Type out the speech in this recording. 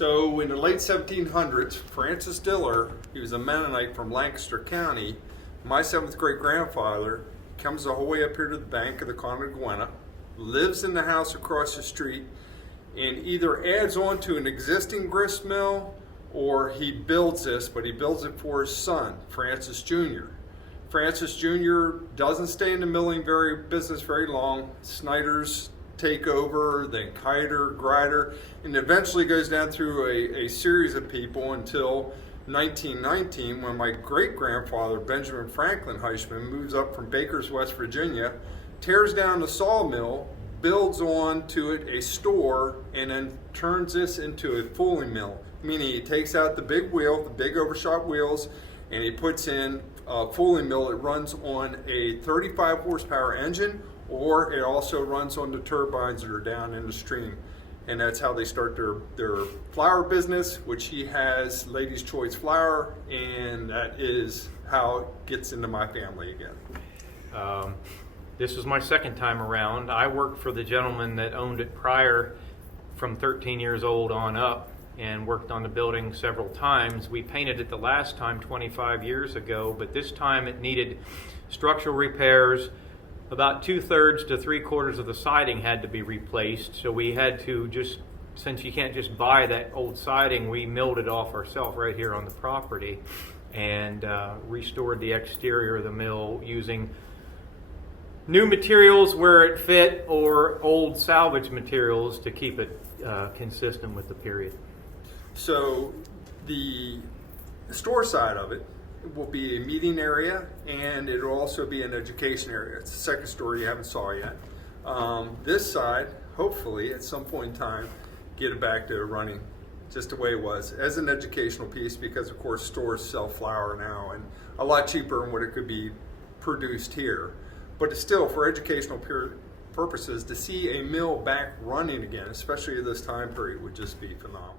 So in the late 1700s, Francis Diller, he was a Mennonite from Lancaster County, my seventh great grandfather, comes the whole way up here to the bank of the Conagawena, lives in the house across the street, and either adds on to an existing grist mill or he builds this, but he builds it for his son, Francis Jr. Francis Jr. doesn't stay in the milling business very long. Snyder's take over, then Kiter, Grider, and eventually goes down through a series of people until 1919, when my great-grandfather, Benjamin Franklin Heishman, moves up from Bakers, West Virginia, tears down the sawmill, builds on to it a store, and then turns this into a fulling mill, meaning he takes out the big wheel, the big overshot wheels, and he puts in a fulling mill that runs on a 35 horsepower engine, or it also runs on the turbines that are down in the stream. And that's how they start their flour business, which he has Ladies' Choice Flour, and that is how it gets into my family again. This was my second time around. I worked for the gentleman that owned it prior, from 13 years old on up, and worked on the building several times. We painted it the last time 25 years ago, but this time it needed structural repairs. About 2/3 to 3/4 of the siding had to be replaced, so we had to just, since you can't just buy that old siding, we milled it off ourselves right here on the property and restored the exterior of the mill using new materials where it fit or old salvage materials to keep it consistent with the period. So the store side of it will be a meeting area, and it will also be an education area. It's the second story you haven't saw yet. This side, hopefully, at some point in time, get it back to running just the way it was, as an educational piece, because of course stores sell flour now, and a lot cheaper than what it could be produced here. But it's still, for educational purposes, to see a mill back running again, especially at this time period, would just be phenomenal.